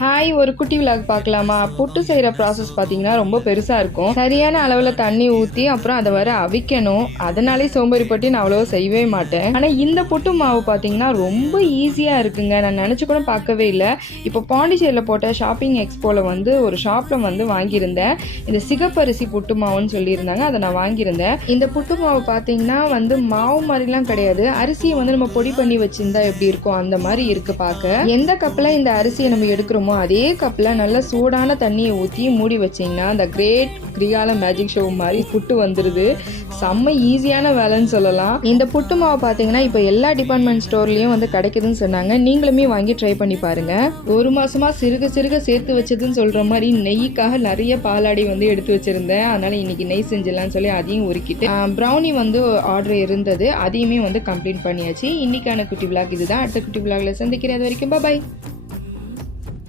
Hi, ஒரு குட்டி vlog பார்க்கலாமா? புட்டு செய்கிற ப்ராசஸ் பார்த்தீங்கன்னா ரொம்ப பெருசாக இருக்கும். சரியான அளவில் தண்ணி ஊற்றி அப்புறம் அதை வர அவிக்கணும். அதனாலே சோம்பேறிப்பட்டு நான் அவ்வளோவா செய்யவே மாட்டேன். ஆனால் இந்த புட்டு மாவு பார்த்தீங்கன்னா ரொம்ப ஈஸியாக இருக்குங்க. நான் நினச்சி கூட பார்க்கவே இல்லை. இப்போ பாண்டிச்சேரியில் போட்ட ஷாப்பிங் எக்ஸ்போவில் வந்து ஒரு ஷாப்பில் வந்து வாங்கியிருந்தேன். இந்த சிகப்பரிசி புட்டு மாவுன்னு சொல்லியிருந்தாங்க. அதை நான் வாங்கியிருந்தேன். இந்த புட்டு மாவு பார்த்தீங்கன்னா வந்து மாவு மாதிரிலாம் கிடையாது. அரிசியை வந்து நம்ம பொடி பண்ணி வச்சிருந்தா எப்படி இருக்கும் அந்த மாதிரி இருக்குது பார்க்க. எந்த கப்பில் இந்த அரிசியை நம்ம எடுக்கிறோமோ அதே கப்பில் நல்ல சூடான தண்ணியை ஊற்றி மூடி வச்சிங்கன்னா அந்த கிரேட் கிரிகால மேஜிக் ஷோ மாதிரி புட்டு வந்துடுது. செம்ம ஈஸியான வேலைன்னு சொல்லலாம். இந்த புட்டு மாவு பார்த்தீங்கன்னா இப்போ எல்லா டிபார்ட்மெண்ட் ஸ்டோர்லேயும் வந்து கிடைக்குதுன்னு சொன்னாங்க. நீங்களுமே வாங்கி ட்ரை பண்ணி பாருங்க. ஒரு மாசமா சிறுக சிறுக சேர்த்து வச்சதுன்னு சொல்ற மாதிரி நெய்க்காக நிறைய பாலாடை வந்து எடுத்து வச்சிருந்தேன். அதனால இன்னைக்கு நெய் செஞ்சிடலாம்னு சொல்லி அதையும் உருக்கிட்டு ப்ரௌனி வந்து ஆர்டர் இருந்தது, அதையுமே வந்து கம்ப்ளீட் பண்ணியாச்சு. இன்னைக்கான குட்டி விளாக் இதுதான். அடுத்த குட்டி விளாக்ல சந்திக்கிறேன். அது வரைக்கும் பாய்.